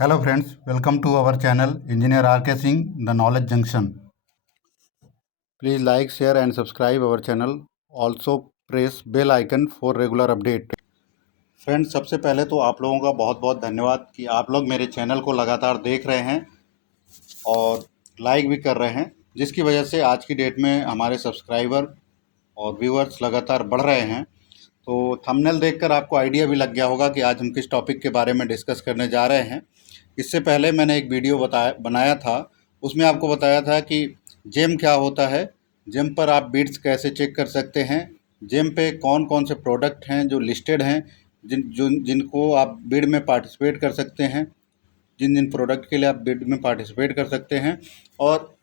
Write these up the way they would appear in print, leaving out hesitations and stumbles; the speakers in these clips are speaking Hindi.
Hello friends, welcome to our channel Engineer RK Singh, The Knowledge Junction. Please like, share and subscribe our channel. Also press bell icon for regular update. Friends, सबसे पहले तो आप लोगों का बहुत बहुत धन्यवाद कि आप लोग मेरे चैनल को लगातार देख रहे हैं और लाइक भी कर रहे हैं, जिसकी वजह से आज की डेट में हमारे सब्सक्राइबर और व्यूअर्स लगातार बढ़ रहे हैं। तो थंबनेल देखकर आपको आइडिया भी लग गया होगा कि आज हम किस टॉपिक के बारे में डिस्कस करने जा रहे हैं। इससे पहले मैंने एक वीडियो बनाया था, उसमें आपको बताया था कि जेम क्या होता है, जेम पर आप बिड्स कैसे चेक कर सकते हैं, जेम पे कौन कौन से प्रोडक्ट हैं जो लिस्टेड हैं, जिनको आप बिड में पार्टिसिपेट कर सकते हैं, जिन जिन प्रोडक्ट के लिए आप बिड में पार्टिसिपेट कर सकते हैं। और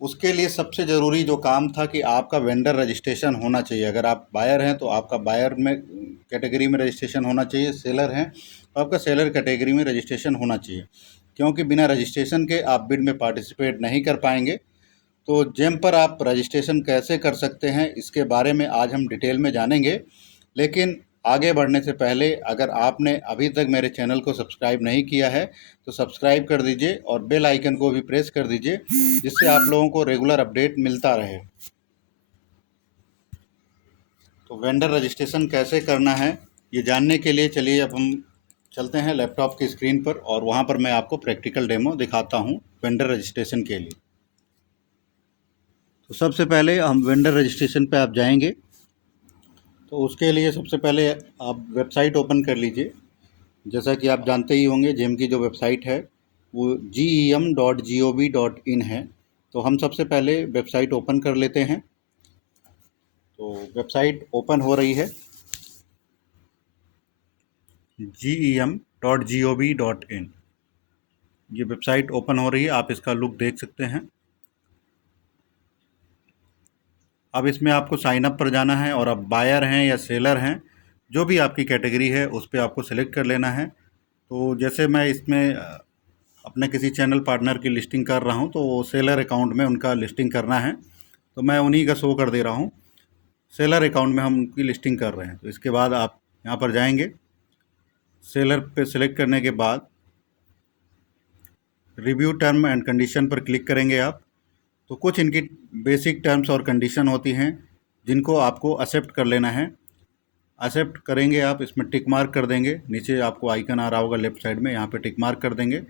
उसके लिए सबसे ज़रूरी जो काम था कि आपका वेंडर रजिस्ट्रेशन होना चाहिए। अगर आप बायर हैं तो आपका बायर में कैटेगरी में रजिस्ट्रेशन होना चाहिए, सेलर हैं तो आपका सेलर कैटेगरी में रजिस्ट्रेशन होना चाहिए, क्योंकि बिना रजिस्ट्रेशन के आप बिड में पार्टिसिपेट नहीं कर पाएंगे। तो जेम पर आप रजिस्ट्रेशन कैसे कर सकते हैं, इसके बारे में आज हम डिटेल में जानेंगे। लेकिन आगे बढ़ने से पहले अगर आपने अभी तक मेरे चैनल को सब्सक्राइब नहीं किया है तो सब्सक्राइब कर दीजिए और बेल आइकन को भी प्रेस कर दीजिए, जिससे आप लोगों को रेगुलर अपडेट मिलता रहे। तो वेंडर रजिस्ट्रेशन कैसे करना है ये जानने के लिए चलिए अब हम चलते हैं लैपटॉप की स्क्रीन पर और वहाँ पर मैं आपको प्रैक्टिकल डेमो दिखाता हूँ वेंडर रजिस्ट्रेशन के लिए। तो सबसे पहले हम वेंडर रजिस्ट्रेशन पे आप जाएंगे, तो उसके लिए सबसे पहले आप वेबसाइट ओपन कर लीजिए। जैसा कि आप जानते ही होंगे, जेम की जो वेबसाइट है वो gem.gov.in है। तो हम सबसे पहले वेबसाइट ओपन कर लेते हैं। तो वेबसाइट ओपन हो रही है, gem.gov.in, ये वेबसाइट ओपन हो रही है। आप इसका लुक देख सकते हैं। अब इसमें आपको साइन अप पर जाना है और अब बायर हैं या सेलर हैं, जो भी आपकी कैटेगरी है उस पर आपको सेलेक्ट कर लेना है। तो जैसे मैं इसमें अपने किसी चैनल पार्टनर की लिस्टिंग कर रहा हूं, तो सेलर अकाउंट में उनका लिस्टिंग करना है, तो मैं उन्हीं का शो कर दे रहा हूं। सेलर अकाउंट में हम उनकी लिस्टिंग कर रहे हैं। तो इसके बाद आप यहां पर जाएंगे, सेलर पे सेलेक्ट करने के बाद रिव्यू टर्म एंड कंडीशन पर क्लिक करेंगे आप। तो कुछ इनकी बेसिक टर्म्स और कंडीशन होती हैं जिनको आपको एक्सेप्ट कर लेना है। एक्सेप्ट करेंगे आप, इसमें टिक मार्क कर देंगे। नीचे आपको आइकन आ रहा होगा लेफ्ट साइड में, यहाँ पे टिक मार्क कर देंगे।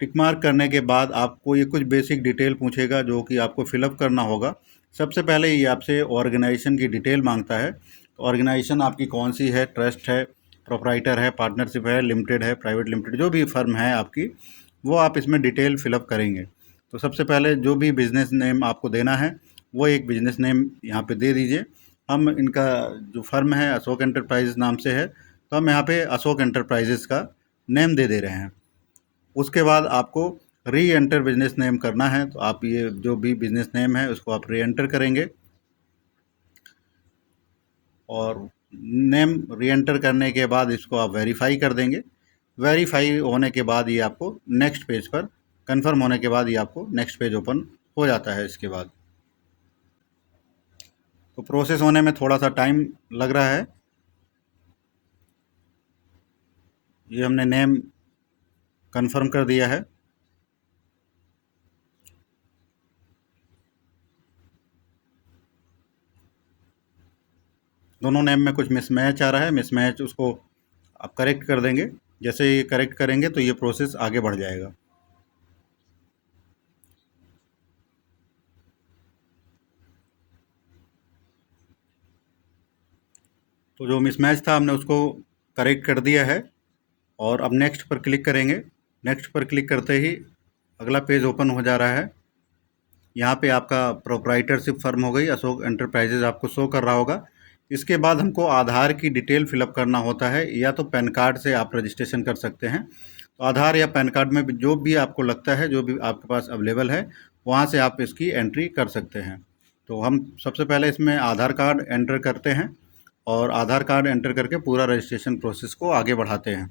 टिक मार्क करने के बाद आपको ये कुछ बेसिक डिटेल पूछेगा जो कि आपको फिलअप करना होगा। सबसे पहले ये आपसे ऑर्गेनाइजेशन की डिटेल मांगता है। तो ऑर्गेनाइजेशन आपकी कौन सी है, ट्रस्ट है, प्रोप्राइटर है, पार्टनरशिप है, लिमिटेड है, प्राइवेट लिमिटेड, जो भी फर्म है आपकी, वो आप इसमें डिटेल फिलअप करेंगे। तो सबसे पहले जो भी बिज़नेस नेम आपको देना है वो एक बिज़नेस नेम यहाँ पे दे दीजिए। हम इनका जो फर्म है अशोक एंटरप्राइजेस नाम से है, तो हम यहाँ पे अशोक एंटरप्राइजेस का नेम दे दे रहे हैं। उसके बाद आपको री एंटर बिजनेस नेम करना है। तो आप ये जो भी बिजनेस नेम है उसको आप री एंटर करेंगे और नेम री एंटर करने के बाद इसको आप वेरीफाई कर देंगे। वेरीफाई होने के बाद ये आपको नेक्स्ट पेज पर, कंफर्म होने के बाद ये आपको नेक्स्ट पेज ओपन हो जाता है। इसके बाद तो प्रोसेस होने में थोड़ा सा टाइम लग रहा है। ये हमने नेम कंफर्म कर दिया है। दोनों नेम में कुछ मिसमैच आ रहा है, मिसमैच उसको आप करेक्ट कर देंगे। जैसे ये करेक्ट करेंगे तो ये प्रोसेस आगे बढ़ जाएगा। तो जो मिसमैच था हमने उसको करेक्ट कर दिया है और अब नेक्स्ट पर क्लिक करेंगे। नेक्स्ट पर क्लिक करते ही अगला पेज ओपन हो जा रहा है। यहाँ पे आपका प्रोप्राइटरशिप फर्म हो गई अशोक एंटरप्राइजेज आपको शो कर रहा होगा। इसके बाद हमको आधार की डिटेल फिलअप करना होता है, या तो पैन कार्ड से आप रजिस्ट्रेशन कर सकते हैं। तो आधार या पैन कार्ड में जो भी आपको लगता है, जो भी आपके पास अवेलेबल है, वहाँ से आप इसकी एंट्री कर सकते हैं। तो हम सबसे पहले इसमें आधार कार्ड एंटर करते हैं और आधार कार्ड एंटर करके पूरा रजिस्ट्रेशन प्रोसेस को आगे बढ़ाते हैं।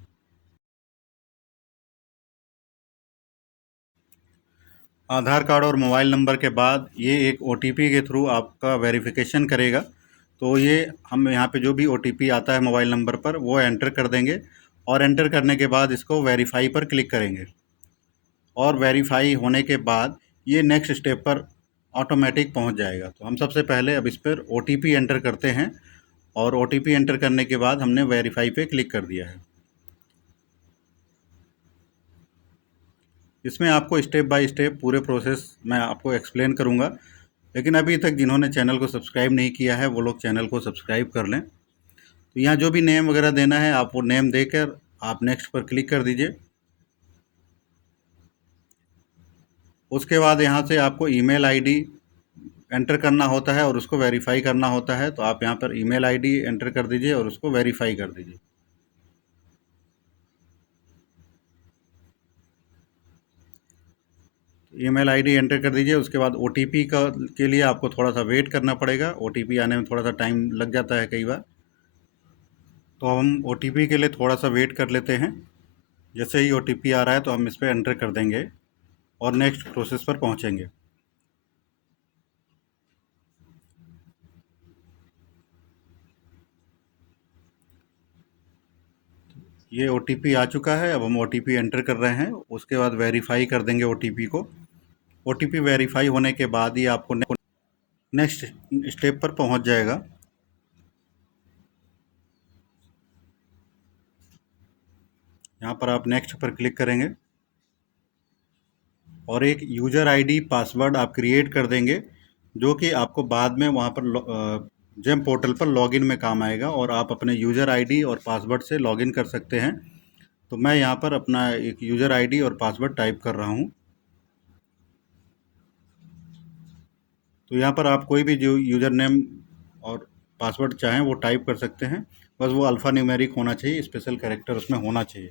आधार कार्ड और मोबाइल नंबर के बाद ये एक ओटीपी के थ्रू आपका वेरिफिकेशन करेगा। तो ये हम यहाँ पे जो भी ओटीपी आता है मोबाइल नंबर पर वो एंटर कर देंगे और एंटर करने के बाद इसको वेरीफाई पर क्लिक करेंगे। और वेरीफाई होने के बाद ये नेक्स्ट स्टेप पर ऑटोमेटिक पहुंच जाएगा। तो हम सबसे पहले अब इस पर OTP एंटर करते हैं, और OTP एंटर करने के बाद हमने वेरीफाई पे क्लिक कर दिया है। इसमें आपको स्टेप बाय स्टेप पूरे प्रोसेस मैं आपको एक्सप्लेन करूंगा, लेकिन अभी तक जिन्होंने चैनल को सब्सक्राइब नहीं किया है वो लोग चैनल को सब्सक्राइब कर लें। तो यहाँ जो भी नेम वगैरह देना है आप वो नेम देकर आप नेक्स्ट पर क्लिक कर दीजिए। उसके बाद यहाँ से आपको ईमेल आईडी एंटर करना होता है और उसको वेरीफाई करना होता है। तो आप यहाँ पर ईमेल आईडी एंटर कर दीजिए और उसको वेरीफाई कर दीजिए। ईमेल आईडी एंटर कर दीजिए। उसके बाद OTP के लिए आपको थोड़ा सा वेट करना पड़ेगा। OTP आने में थोड़ा सा टाइम लग जाता है कई बार, तो हम OTP के लिए थोड़ा सा वेट कर लेते हैं। जैसे ही OTP आ रहा है तो हम इस पर एंटर कर देंगे और नेक्स्ट प्रोसेस पर पहुंचेंगे। ये OTP आ चुका है। अब हम OTP एंटर कर रहे हैं, उसके बाद वेरीफाई कर देंगे OTP को। OTP वेरीफाई होने के बाद ही आपको नेक्स्ट स्टेप पर पहुंच जाएगा। यहाँ पर आप नेक्स्ट पर क्लिक करेंगे और एक यूज़र आईडी पासवर्ड आप क्रिएट कर देंगे, जो कि आपको बाद में वहाँ पर जेम पोर्टल पर लॉगिन में काम आएगा, और आप अपने यूज़र आईडी और पासवर्ड से लॉगिन कर सकते हैं। तो मैं यहाँ पर अपना एक यूज़र आईडी और पासवर्ड टाइप कर रहा हूँ। तो यहाँ पर आप कोई भी जो यूज़र नेम और पासवर्ड चाहें वो टाइप कर सकते हैं, बस वो अल्फ़ा न्यूमेरिक होना चाहिए, स्पेशल कैरेक्टर उसमें होना चाहिए।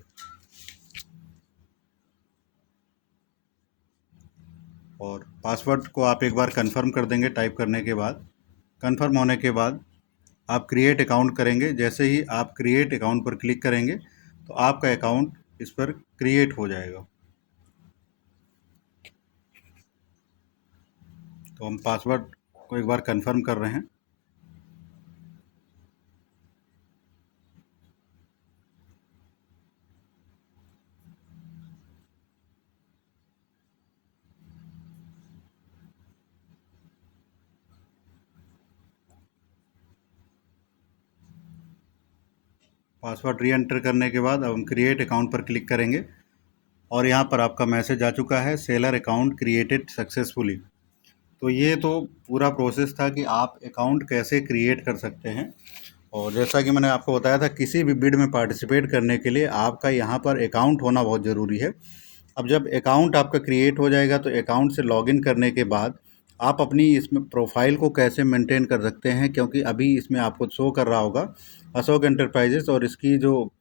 और पासवर्ड को आप एक बार कंफर्म कर देंगे टाइप करने के बाद। कंफर्म होने के बाद आप क्रिएट अकाउंट करेंगे। जैसे ही आप क्रिएट अकाउंट पर क्लिक करेंगे तो आपका अकाउंट इस पर क्रिएट हो जाएगा। तो हम पासवर्ड को एक बार कंफर्म कर रहे हैं। पासवर्ड री एंटर करने के बाद अब हम क्रिएट अकाउंट पर क्लिक करेंगे और यहाँ पर आपका मैसेज आ चुका है, सेलर अकाउंट क्रिएटेड सक्सेसफुली। तो ये तो पूरा प्रोसेस था कि आप अकाउंट कैसे क्रिएट कर सकते हैं। और जैसा कि मैंने आपको बताया था, किसी भी बिड में पार्टिसिपेट करने के लिए आपका यहाँ पर अकाउंट होना बहुत ज़रूरी है। अब जब अकाउंट आपका क्रिएट हो जाएगा तो अकाउंट से लॉगिन करने के बाद आप अपनी इसमें प्रोफाइल को कैसे मेंटेन कर सकते हैं, क्योंकि अभी इसमें आपको शो कर रहा होगा अशोक एंटरप्राइजेस, और इसकी जो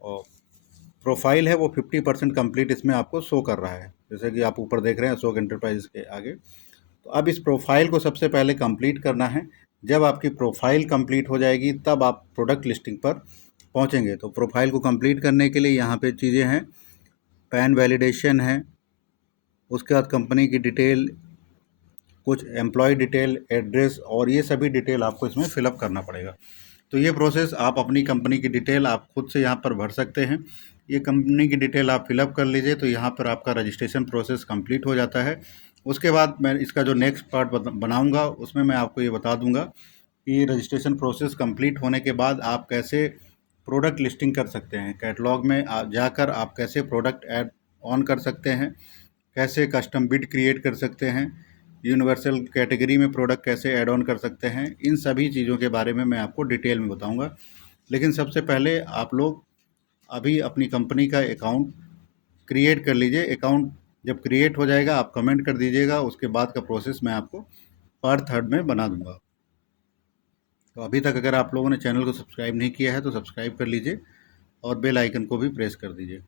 प्रोफाइल है वो 50% कंप्लीट इसमें आपको शो कर रहा है, जैसे कि आप ऊपर देख रहे हैं अशोक एंटरप्राइजेस के आगे। तो अब इस प्रोफाइल को सबसे पहले कंप्लीट करना है। जब आपकी प्रोफाइल कंप्लीट हो जाएगी तब आप प्रोडक्ट लिस्टिंग पर पहुंचेंगे। तो प्रोफाइल को कंप्लीट करने के लिए यहाँ पे चीज़ें हैं, पैन वैलिडेशन है, उसके बाद कंपनी की डिटेल, कुछ एम्प्लॉय डिटेल, एड्रेस, और ये सभी डिटेल आपको इसमें फिलअप करना पड़ेगा। तो ये प्रोसेस आप अपनी कंपनी की डिटेल आप खुद से यहाँ पर भर सकते हैं। ये कंपनी की डिटेल आप फिलअप कर लीजिए तो यहाँ पर आपका रजिस्ट्रेशन प्रोसेस कंप्लीट हो जाता है। उसके बाद मैं इसका जो नेक्स्ट पार्ट बनाऊँगा उसमें मैं आपको ये बता दूँगा कि रजिस्ट्रेशन प्रोसेस कंप्लीट होने के बाद आप कैसे प्रोडक्ट लिस्टिंग कर सकते हैं। कैटलॉग में जाकर आप कैसे प्रोडक्ट ऐड ऑन कर सकते हैं, कैसे कस्टम बिड क्रिएट कर सकते हैं, यूनिवर्सल कैटेगरी में प्रोडक्ट कैसे ऐड ऑन कर सकते हैं, इन सभी चीज़ों के बारे में मैं आपको डिटेल में बताऊंगा। लेकिन सबसे पहले आप लोग अभी अपनी कंपनी का अकाउंट क्रिएट कर लीजिए। अकाउंट जब क्रिएट हो जाएगा आप कमेंट कर दीजिएगा, उसके बाद का प्रोसेस मैं आपको पार्ट 3 में बना दूंगा। तो अभी तक अगर आप लोगों ने चैनल को सब्सक्राइब नहीं किया है तो सब्सक्राइब कर लीजिए और बेल आइकन को भी प्रेस कर दीजिए।